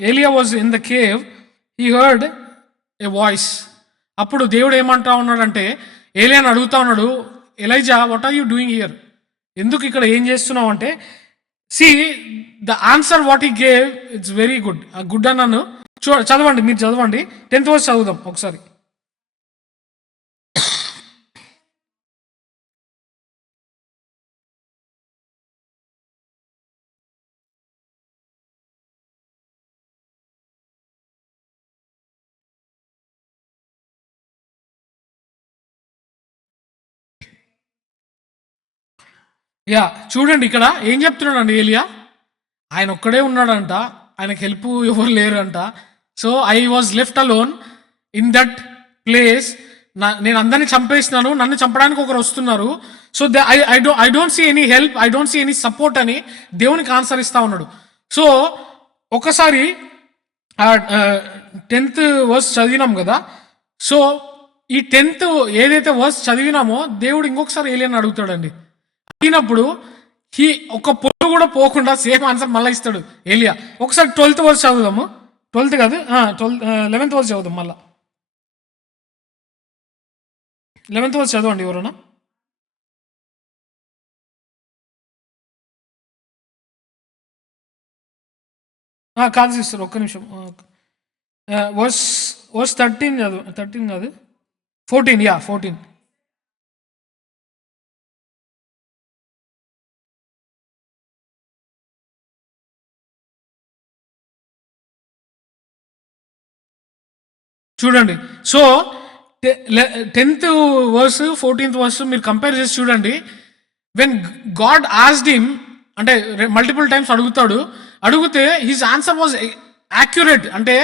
Elia was in the cave, he heard a voice. అప్పుడు దేవుడు ఏమంటా ఉన్నాడంటే ఏలియాని అడుగుతా ఉన్నాడు, Elijah, what are you doing here? ఎందుకు ఇక్కడ ఏం చేస్తున్నావు అంటే, see the answer what he gave, it's very good. Good అన్నాను, చదవండి, మీరు చదవండి, 10th వర్స్ చదువుదాం ఒకసారి. యా, చూడండి ఇక్కడ ఏం చెప్తున్నాడండి ఏలియా. ఆయన ఒక్కడే ఉన్నాడంట, ఆయనకు హెల్ప్ ఎవరు లేరంట. So I was left alone in that place. నేను అందరినీ చంపేసినాను, నన్ను చంపడానికి ఒకరు వస్తున్నారు. So I don't see any help, I don't see any support అని దేవునికి ఆన్సర్ ఇస్తా ఉన్నాడు. సో ఒకసారి 10th వర్స్ చదివినాం కదా. సో ఈ 10th ఏదైతే వర్స్ చదివినామో దేవుడు ఇంకొకసారి ఏలియన్ అడుగుతాడండి. అడిగినప్పుడు ఒక పొట్టు కూడా పోకుండా సేమ్ ఆన్సర్ మళ్ళీ ఇస్తాడు ఏలియా. ఒకసారి 12th వర్స్ చదువుదాము. 12th కాదు, 11th వర్స్ చదువుదాం. మళ్ళా 11th వర్స్ చదవండి ఎవరన్నా. కాదు సిస్టర్, ఒక్క నిమిషం. వర్స్ 13 చదువు. 13 కాదు, 14. 14. చూడండి. So 10th verse 14th verse మీరు కంపేర్ చేసి చూడండి. వెన్ గాడ్ ఆస్క్డ్ హిమ్, అంటే మల్టిపుల్ టైమ్స్ అడిగితే హిజ్ ఆన్సర్ వాజ్ యాక్యురేట్. అంటే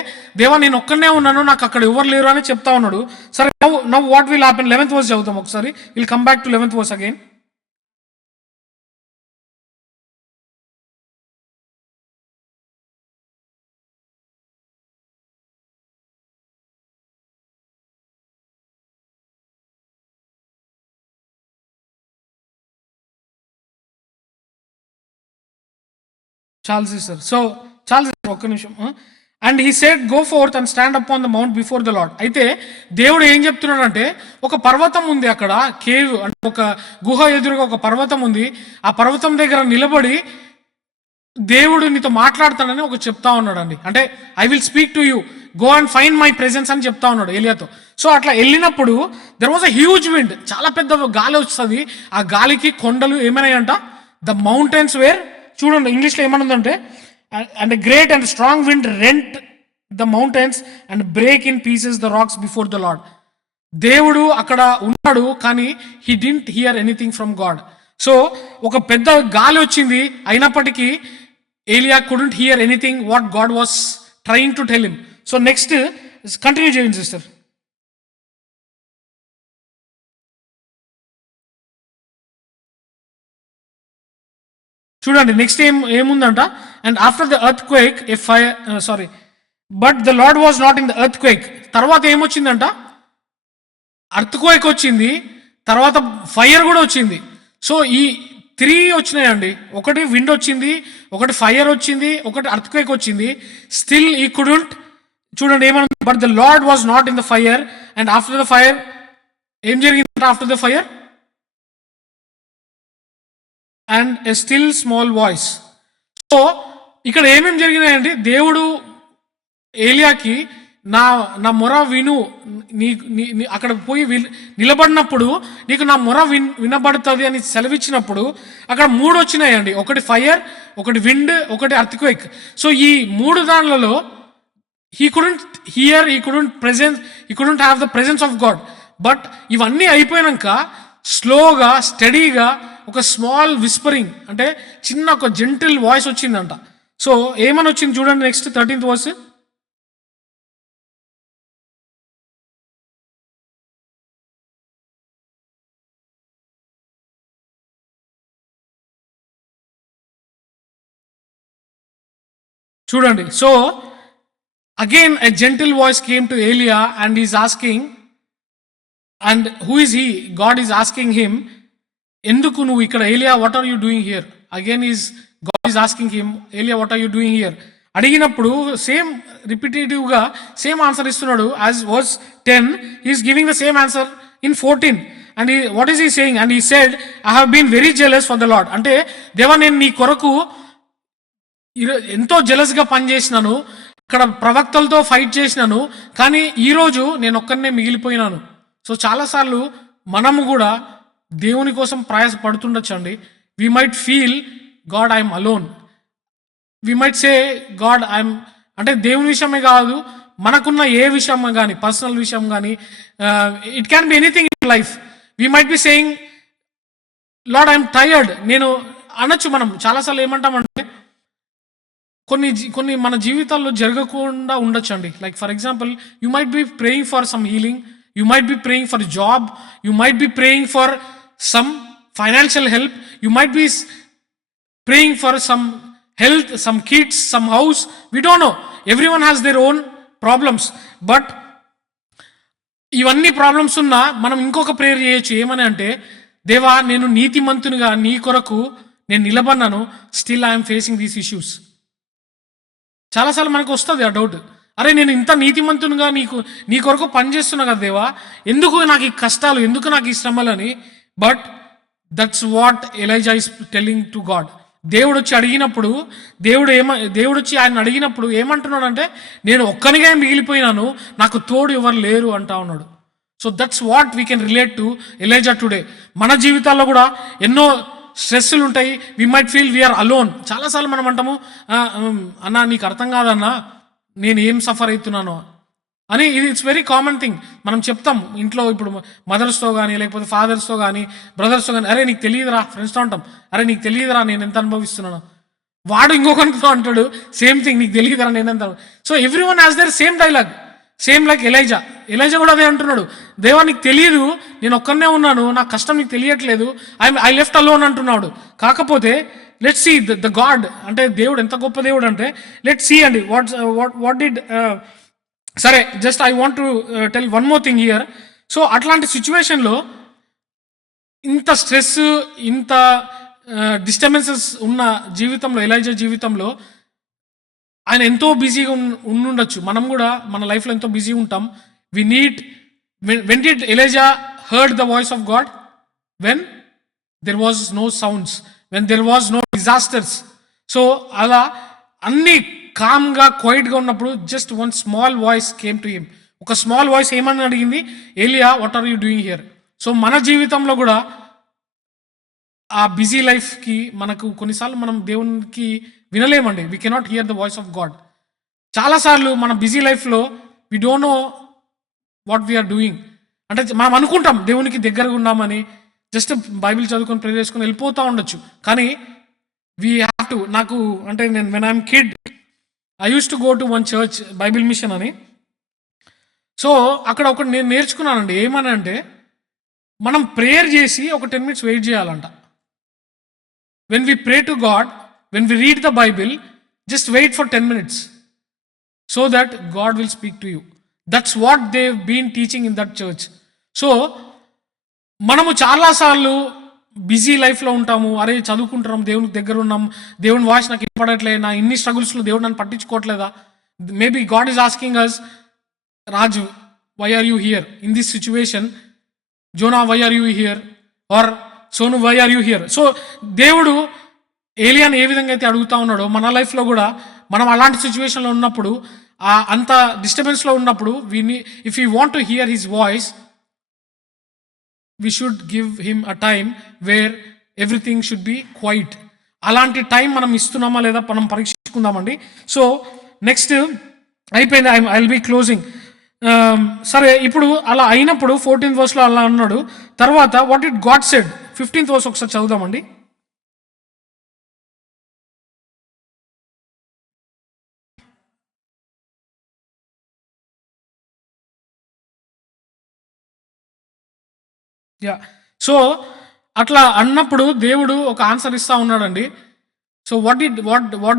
దేవా నేను ఒక్కనే ఉన్నాను, నాకు అక్కడ ఎవరు లేరు అని చెప్తా ఉన్నాడు. సరే, now what will happen? 11th verse చదువుతాం ఒకసారి. Will come back to 11th verse again. చాలు సిస్టర్. సో చాలు సిస్టర్, ఒక్క నిమిషం. And he said, go forth and stand up on the mount before the lord. అయితే దేవుడు ఏం చెప్తున్నాడంటే, ఒక పర్వతం ఉంది అక్కడ, కేవ్ అంటే ఒక గుహ ఎదురుగా ఒక పర్వతం ఉంది. ఆ పర్వతం దగ్గర నిలబడి దేవుడు నీతో మాట్లాడతాడని ఒక చెప్తా ఉన్నాడండి. అంటే I will speak to you, go and find my presence అని చెప్తా ఉన్నాడు ఏలియాతో. సో అట్లా వెళ్ళినప్పుడు there was a huge wind, చాలా పెద్ద గాలి వస్తుంది. ఆ గాలికి కొండలు ఏమైనాయంట, ద మౌంటైన్స్ వేర్, చూడండి ఇంగ్లీష్లో ఏమనుందంటే, and great and strong wind rent the mountains and break in pieces the rocks before the Lord. దేవుడు అక్కడ ఉన్నాడు, కానీ he didn't hear anything from God. So ఒక పెద్ద గాలి వచ్చింది, అయినప్పటికీ ఏలియా couldn't hear anything what God was trying to tell him. So next continue చేయండి సిస్టర్. చూడండి నెక్స్ట్ ఏముందంట, and after the earthquake a fire, sorry, but the Lord was not in the earth quake. తర్వాత ఏమొచ్చిందంట, earth quake వచ్చింది, తర్వాత fire కూడా వచ్చింది. So ఈ 3 వచ్చినాయండి. ఒకటి విండ్ వచ్చింది, ఒకటి ఫైర్ వచ్చింది, ఒకటి ఎర్త్ క్వేక్ వచ్చింది. స్టిల్ ఈ కుడెంట్, చూడండి ఏమన్నా, but the Lord was not in the fire and after the fire ఏం జరిగిందంట, after the fire and a still small voice. So ఇక్కడ ఏమేమి జరిగినాయండి, దేవుడు ఏలియాకి నా మొర విను, అక్కడ పోయి నిలబడినప్పుడు నీకు నా మొర వినబడుతుంది అని సెలవిచ్చినప్పుడు అక్కడ 3 వచ్చినాయండి. ఒకటి ఫైర్, ఒకటి విండ్, ఒకటి ఎర్త్క్వేక్. సో ఈ 3 దానిలలో he couldn't hear, he couldn't have the presence of God. But ఇవన్నీ అయిపోయాక స్లోగా స్టడీగా ఒక స్మాల్ విస్పరింగ్, అంటే చిన్న ఒక జెంటిల్ వాయిస్ వచ్చిందంట. సో ఏమని వచ్చింది చూడండి నెక్స్ట్ 13th వర్స్. చూడండి. So again a gentle voice came to ఏలియా and is asking, and who is he? God is asking him, ఎందుకు నువ్వు ఇక్కడ, ఏలియా what are you doing here? Again is God is asking him, ఏలియా what are you doing here అడిగినప్పుడు same రిపిటేటివ్గా same answer ఇస్తున్నాడు. As verse 10 he's giving the same answer in 14. And what is he saying? And he said, I have been very jealous for the lord. అంటే దేవా, నేను నీ కొరకు ఎంతో జెలస్గా పనిచేసినాను, ఇక్కడ ప్రవక్తలతో ఫైట్ చేసినాను, కానీ ఈరోజు నేను ఒక్కనే మిగిలిపోయినాను. సో చాలాసార్లు మనము కూడా దేవుని కోసం ప్రయాస పడుతుండొచ్చు అండి. We might feel God I'm alone, we might say God I'm, అంటే దేవుని విషయమే కాదు, మనకున్న ఏ విషయం కానీ, పర్సనల్ విషయం కానీ, it can be anything in life. We might be saying lord I'm tired. నేను అనొచ్చు. మనం చాలాసార్లు ఏమంటామంటే కొన్ని మన జీవితాల్లో జరగకుండా ఉండొచ్చు అండి. Like for example, you might be praying for some healing, you might be praying for job, you might be praying for some financial help, you might be praying for some health, some kids, some house. We don't know. Everyone has their own problems. But ఇవన్నీ problems ఉన్నా మనం ఇంకొక prayer చేయొచ్చు. ఏమని అంటే, దేవా, నేను నీతిమంతునిగా నీ కొరకు నేను నిలబడినాను, still I'm facing these issues. చాలాసార్లు మనకు వస్తుంది ఆ డౌట్, అరే నేను ఇంత నీతిమంతునిగా నీ కొరకు పనిచేస్తున్నా కదా దేవా, ఎందుకు నాకు ఈ కష్టాలు, ఎందుకు నాకు ఈ శ్రమలని. But that's what Elijah is telling to God. దేవుడు వచ్చి అడిగినప్పుడు, దేవుడు వచ్చి ఆయన అడిగినప్పుడు ఏమంటున్నాడు అంటే, నేను ఒక్కనిగా మిగిలిపోయినాను, నాకు తోడు ఎవరు లేరు అంటా ఉన్నాడు. So that's what we can relate to Elijah today. మన జీవితాల్లో కూడా ఎన్నో స్ట్రెస్సులు ఉంటాయి. We might feel we're alone. చాలాసార్లు మనం అంటాము, అన్నా నీకు అర్థం కాదన్నా నేను ఏం సఫర్ అవుతున్నానో అని. ఇది ఇట్స్ వెరీ కామన్ థింగ్. మనం చెప్తాం ఇంట్లో, ఇప్పుడు మదర్స్తో కానీ, లేకపోతే ఫాదర్స్తో కానీ, బ్రదర్స్తో కానీ, అరే నీకు తెలియదురా, ఫ్రెండ్స్తో అంటాం, అరే నీకు తెలియదురా నేను ఎంత అనుభవిస్తున్నాను. వాడు ఇంకొకరితో అంటాడు సేమ్ థింగ్, నీకు తెలియదురా నేను ఎంత. So every one has their same dialogue, same like Elijah కూడా అదే అంటున్నాడు, దేవా నీకు తెలియదు, నేను ఒక్కనే ఉన్నాను, నా కష్టం నీకు తెలియట్లేదు, ఐ లెఫ్ట్ అలోన్ అంటున్నాడు. కాకపోతే లెట్స్ సీ ద గాడ్, అంటే దేవుడు ఎంత గొప్ప దేవుడు అంటే, లెట్స్ సీ అండి వాట్ డిడ్. సరే, just I want to tell one more thing here. So అట్లాంటి సిచ్యువేషన్లో ఇంత స్ట్రెస్, ఇంత డిస్టర్బెన్సెస్ ఉన్న జీవితంలో, ఎలైజా జీవితంలో ఆయన ఎంతో బిజీగా ఉండుండొచ్చు. మనం కూడా మన లైఫ్లో ఎంతో బిజీ ఉంటాం. We need, when did Elijah heard the voice of God? When there was no sounds, when there was no disasters. So అలా అన్ని కామ్గా, క్వైట్గా ఉన్నప్పుడు just one small voice came to him. ఒక స్మాల్ వాయిస్ ఏమని అడిగింది? ఏలియా, what are you doing here? So మన జీవితంలో కూడా ఆ బిజీ లైఫ్కి మనకు కొన్నిసార్లు మనం దేవునికి వినలేమండి. We cannot hear the voice of God. చాలాసార్లు మన బిజీ లైఫ్లో we don't know what we're doing. అంటే మనం అనుకుంటాం దేవునికి దగ్గరగా ఉన్నామని, జస్ట్ బైబిల్ చదువుకొని ప్రేర్ చేసుకొని వెళ్ళిపోతూ ఉండొచ్చు. కానీ వీ హ్యావ్ టు, నాకు అంటే నేను when I'm kid I use to go to one church, bible mission అని. సో అక్కడ ఒకటి నేను నేర్చుకున్నానండి. ఏమని అంటే, మనం ప్రేయర్ చేసి ఒక 10 minutes వెయిట్ చేయాలంట. When we pray to God, when we read the bible, just wait for 10 minutes so that God will speak to you. That's what they been teaching in that church. So మనము చాలాసార్లు busy లైఫ్లో ఉంటాము, అరే చదువుకుంటున్నాం, దేవునికి దగ్గర ఉన్నాం, దేవుని వాయిస్ నాకు వినపడట్లేదు, నా ఇన్ని స్ట్రగుల్స్లో దేవుడు నన్ను పట్టించుకోవట్లేదా? Maybe God is asking us, Raju why are you here in this situation? Jonah why are you here? Or Sonu why are you here? So దేవుడు ఏలియాని ఏ విధంగా అయితే అడుగుతా ఉన్నాడో, మన లైఫ్లో కూడా మనం అలాంటి సిచ్యువేషన్లో ఉన్నప్పుడు, అంత డిస్టర్బెన్స్లో ఉన్నప్పుడు, if you want to hear his voice, we should give him a time where everything should be quiet. అలాంటి టైం మనం ఇస్తున్నామా లేదా మనం పరీక్షించుకుందామండి. సో నెక్స్ట్ అయిపోయింది, ఐ విల్ బి క్లోజింగ్. సరే, ఇప్పుడు అలా అయినప్పుడు 14th verse అలా అన్నాడు. తర్వాత what did God said? 15th verse ఒకసారి చదువుదామండి. సో అట్లా అన్నప్పుడు దేవుడు ఒక ఆన్సర్ ఇస్తా ఉన్నాడండి. So what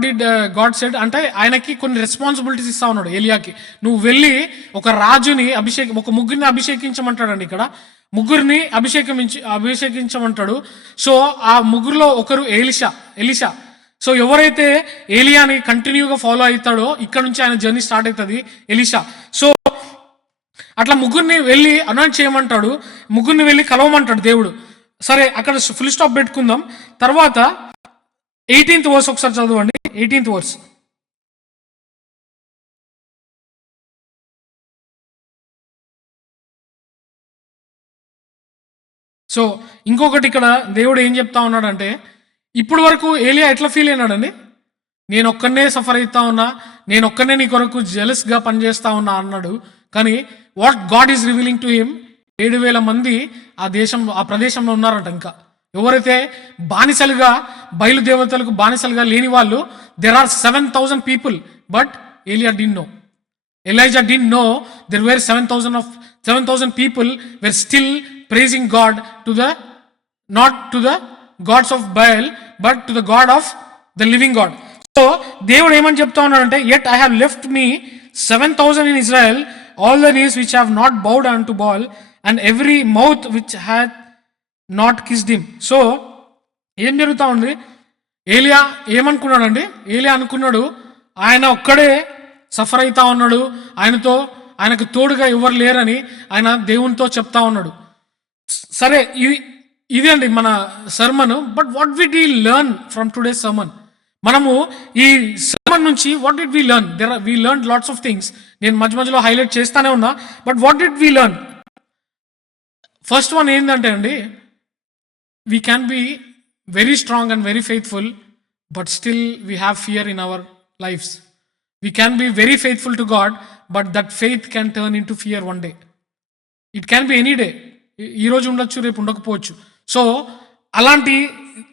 did God said అంటే, ఆయనకి కొన్ని రెస్పాన్సిబిలిటీస్ ఇస్తా ఉన్నాడు ఏలియాకి. నువ్వు వెళ్ళి ఒక రాజుని ఒక ముగ్గురిని అభిషేకించమంటాడండి. ఇక్కడ ముగ్గురిని అభిషేకించమంటాడు. సో ఆ ముగ్గురులో ఒకరు ఎలిషా. సో ఎవరైతే ఏలియాని కంటిన్యూగా ఫాలో అవుతాడో ఇక్కడ నుంచి ఆయన జర్నీ స్టార్ట్ అవుతుంది ఎలీషా. సో అట్లా ముగ్గురిని వెళ్ళి అనాయింట్ చేయమంటాడు, ముగ్గురిని వెళ్ళి కలవమంటాడు దేవుడు. సరే అక్కడ ఫుల్ స్టాప్ పెట్టుకుందాం. తర్వాత 18th వర్స్ ఒకసారి చదవండి. 18th verse. సో ఇంకొకటి ఇక్కడ దేవుడు ఏం చెప్తా ఉన్నాడంటే, ఇప్పుడు వరకు ఏలియా ఎట్లా ఫీల్ అయినాడండి, నేను ఒక్కనే సఫర్ అవుతా ఉన్నా, నేను ఒక్కనే నీ కొరకు జెలస్గా పనిచేస్తా ఉన్నా అన్నాడు. కానీ what God is revealing to him, 7,000 మంది ఆ ప్రదేశంలో ఉన్నారంట. ఇంకా ఎవరైతే బానిసలుగా బయలుదేవతలకు బానిసలుగా లేని వాళ్ళు, దెర్ ఆర్ 7,000 పీపుల్. బట్ ఏలియా did no, Elijah didn't know there were 7,000 people were still praising God not to the gods of Baal, but to the God of the living God. So దేవుడు ఏమని చెప్తా ఉన్నాడంటే, yet I have left me 7,000 in Israel, all the knees which have not bowed unto Baal, and every mouth which had not kissed him. So ఏం జరుగుతా ఉంది, ఏలియా ఏమనుకున్నాడండి, ఏలియా అనుకున్నాడు ఆయన ఒక్కడే సఫర్ అవుతా ఉన్నాడు, ఆయనకు తోడుగా ఎవరు లేరని ఆయన దేవునితో చెప్తా ఉన్నాడు. సరే ఇది అండి మన sermon. But what did we learn from today sermon? మనము ఈ సర్మన్ నుంచి what did we learn? We learn lots of things. నేను మధ్య మధ్యలో హైలైట్ చేస్తానే ఉన్నా. But what did we learn? First one ఏంటంటే అండి, we can be very strong and very faithful, but still we have fear in our lives. We can be very faithful to God, but that faith can turn into fear one day. It can be any day. ఈ రోజు ఉండొచ్చు, రేపు ఉండకపోవచ్చు. So అలాంటి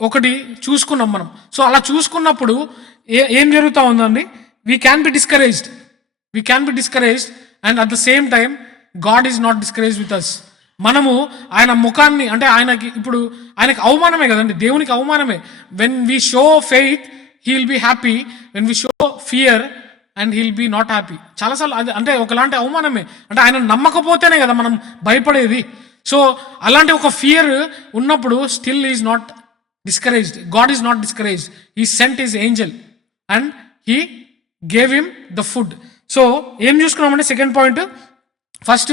ఒకటి చూసుకున్నాం మనం. So అలా చూసుకున్నప్పుడు ఏం జరుగుతూ ఉందండి, we can be discouraged and at the same time God is not discouraged with us. మనము ఆయన ముఖాన్ని, అంటే ఆయనకి అవమానమే కదండి, దేవునికి అవమానమే. When we show faith he will be happy, when we show fear and he'll be not happy. చాలాసార్లు అది అంటే ఒకలాంటి అవమానమే, అంటే ఆయన నమ్మకపోతేనే కదా మనం భయపడేది. సో అలాంటి ఒక ఫియర్ ఉన్నప్పుడు still is not discouraged. God is not discouraged. He sent his angel and he gave him the food. So ఏం చూసుకున్నామంటే second point, first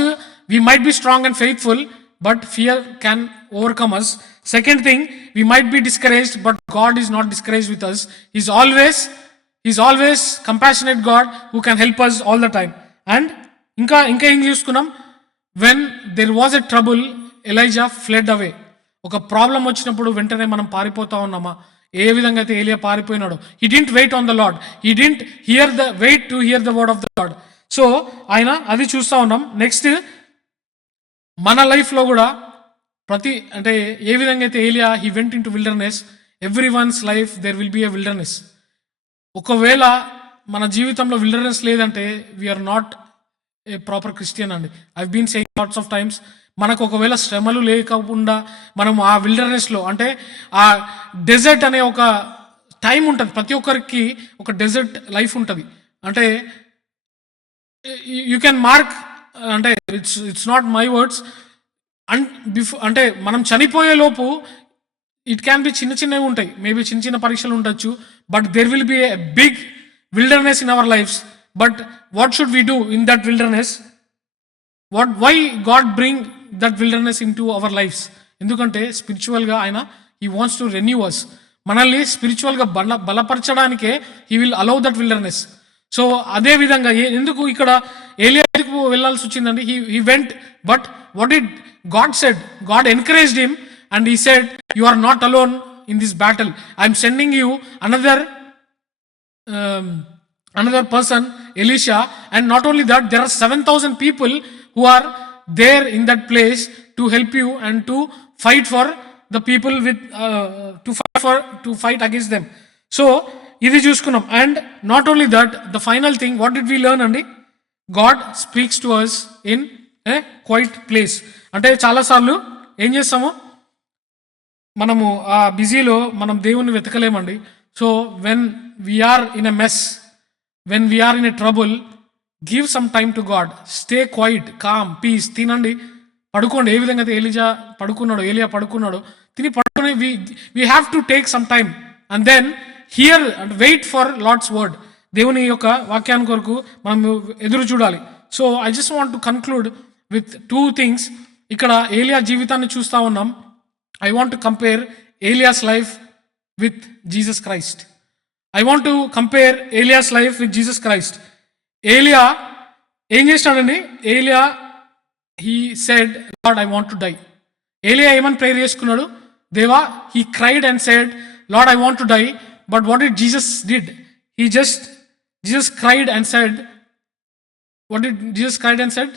we might be strong and faithful, but fear can overcome us. Second thing, we might be discouraged, but God is not discouraged with us. He's always compassionate God who can help us all the time. And ఇంకా ఏం చూసుకున్నాం, when there was a trouble, Elijah fled away. ఒక problem వచ్చినప్పుడు వెంటనే మనం పారిపోతా ఉన్నామా? ఏ విధంగా అయితే ఏలియా పారిపోయినాడు. He didn't wait on the Lord. He didn't wait to hear the word of the Lord. So ఆయన అది చూస్తూ ఉన్నాం. నెక్స్ట్ మన లైఫ్లో కూడా అంటే ఏ విధంగా అయితే ఏలియా he went into wilderness, everyone's life there will be a wilderness. ఒకవేళ మన జీవితంలో విల్డర్నెస్ లేదంటే we're not a proper Christian అండి. I've been saying lots of times, మనకు ఒకవేళ శ్రమలు లేకుండా మనం ఆ విల్డర్నెస్లో, అంటే ఆ డెజర్ట్ అనే ఒక టైం ఉంటుంది, ప్రతి ఒక్కరికి ఒక డెజర్ట్ లైఫ్ ఉంటుంది. అంటే యూ కెన్ మార్క్, అంటే ఇట్స్ నాట్ మై వర్డ్స్, అంటే మనం చనిపోయే లోపు ఇట్ క్యాన్ బి చిన్నవి ఉంటాయి, మేబీ చిన్న పరీక్షలు ఉండొచ్చు, but there will be a big wilderness in our lives. But what should we do in that wilderness? Why God bring that wilderness into our lives? ఎందుకంటే స్పిరిచువల్గా ఆయన he wants to renew us. మనల్ని స్పిరిచువల్గా బలపరచడానికే he will allow that wilderness. So అదే విధంగా ఎందుకు ఇక్కడ ఏలియాకు వెళ్ళాల్సి వచ్చిందండి? He went, but what did God said? God encouraged him and he said, you are not alone in this battle. I am sending you another person, Elisha. And not only that, there are 7,000 people who are there in that place to help you and to fight for the people with to fight against them. So ఇది చూసుకున్నాం. And not only that, the final thing, what did we learn అండి? God speaks to us in a quiet place. అంటే చాలాసార్లు ఏం చేస్తాము, మనము ఆ బిజీలో మనం దేవుణ్ణి వెతకలేమండి. So when we're in a mess, when we're in a trouble, give some time to God. Stay quiet, calm, peace. తినండి, పడుకోండి. ఏ విధంగా అయితే ఏలియా పడుకున్నాడు, తిని పడుకుని we have to take some time and then hear and wait for Lord's word. దేవుని యొక్క వాక్యాన్ని కొరకు మనం ఎదురు చూడాలి. So I just want to conclude with 2 things. ఇక్కడ ఏలియా జీవితాన్ని చూస్తూ ఉన్నాం. ఐ వాంట్ టు కంపేర్ ఏలియాస్ life with Jesus Christ. I want to compare ఏలియాస్ లైఫ్ విత్ జీసస్ క్రైస్ట్. ఏలియా ఏం చేసినాడండి? ఏలియా he said, lord I want to die. ఏలియా ఏమని ప్రేయర్ చేసుకున్నాడు? దేవా, he cried and said, lord I want to die. But what did Jesus did? Jesus cried and said, what did Jesus cried and said?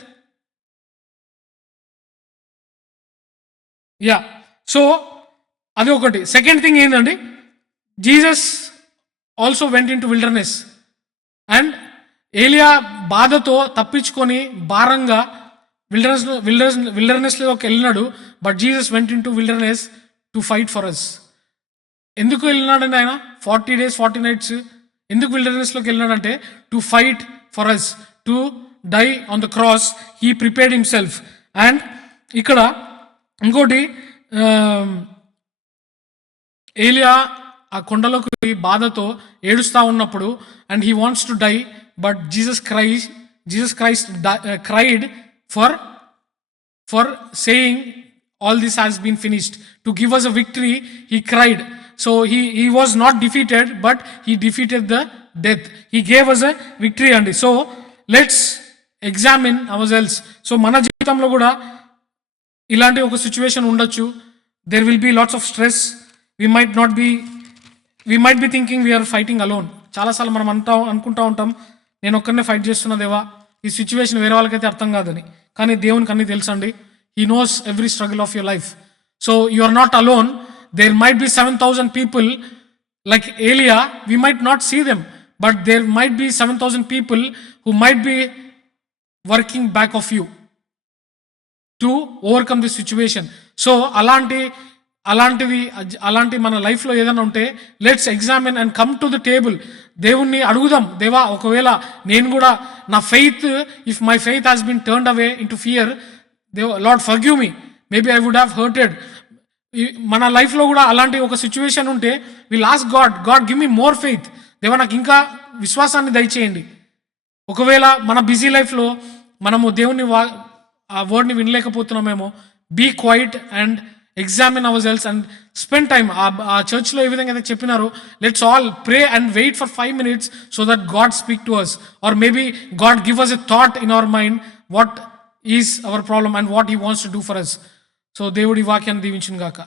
Yeah. So అది ఒకటి. Second thing ఏంటండి? Jesus also went into wilderness. And ఏలియా బాధతో తప్పించుకొని భారంగా విల్డర్నెస్లోకి వెళ్ళినాడు. But Jesus went into wilderness to fight for us. ఎందుకు వెళ్ళినాడండి ఆయన? 40 days 40 nights ఎందుకు విల్డర్నెస్లోకి వెళ్ళినాడంటే to fight for us, to die on the cross. He prepared himself. And ఇక్కడ ఇంకోటి, ఏలియా ఆ కొండలోకి బాధతో ఏడుస్తూ ఉన్నప్పుడు and he wants to die, but Jesus Christ cried for saying all this has been finished. To give us a victory, he cried. So he was not defeated, but he defeated the death. He gave us a victory andi. So let's examine ourselves. So మన జీవితంలో కూడా ఇలాంటి ఒక situation ఉండొచ్చు. There will be lots of stress. We might be thinking we are fighting alone. చాలాసార్లు మనం అనుకుంటా ఉంటాం, నేను ఒక్కనే ఫైట్ చేస్తున్నా దేవా, ఈ సిచ్యువేషన్ వేరే వాళ్ళకైతే అర్థం కాదని. కానీ దేవునికి అన్నీ తెలుసండి. He knows every struggle of your life. So you are not alone. There might be 7,000 people like Elia. We might not see them, but there might be 7,000 people who might be working back of you to overcome this situation. So అలాంటి మన లైఫ్లో ఏదైనా ఉంటే let's examine and come to the table. దేవుణ్ణి అడుగుదాం, దేవా ఒకవేళ నేను కూడా నా faith, if my faith has been turned away into fear, lord forgive me, maybe I would have hurted. మన లైఫ్లో కూడా అలాంటి ఒక సిచ్యువేషన్ ఉంటే will ask God give me more faith. దేవా నాకు ఇంకా విశ్వాసాన్ని దయచేయండి. ఒకవేళ మన బిజీ లైఫ్లో మనము దేవుని ఆ వర్డ్ని వినలేకపోతున్నామేమో, be quiet and examine our selves and spend time. ఆ చర్చ్లో ఏ విధంగా అయితే చెప్పినారో, let's all pray and wait for 5 minutes so that God speak to us, or maybe God give us a thought in our mind what is our problem and what he wants to do for us. So దేవుడి వాక్యాన్ని దీవించును గాక.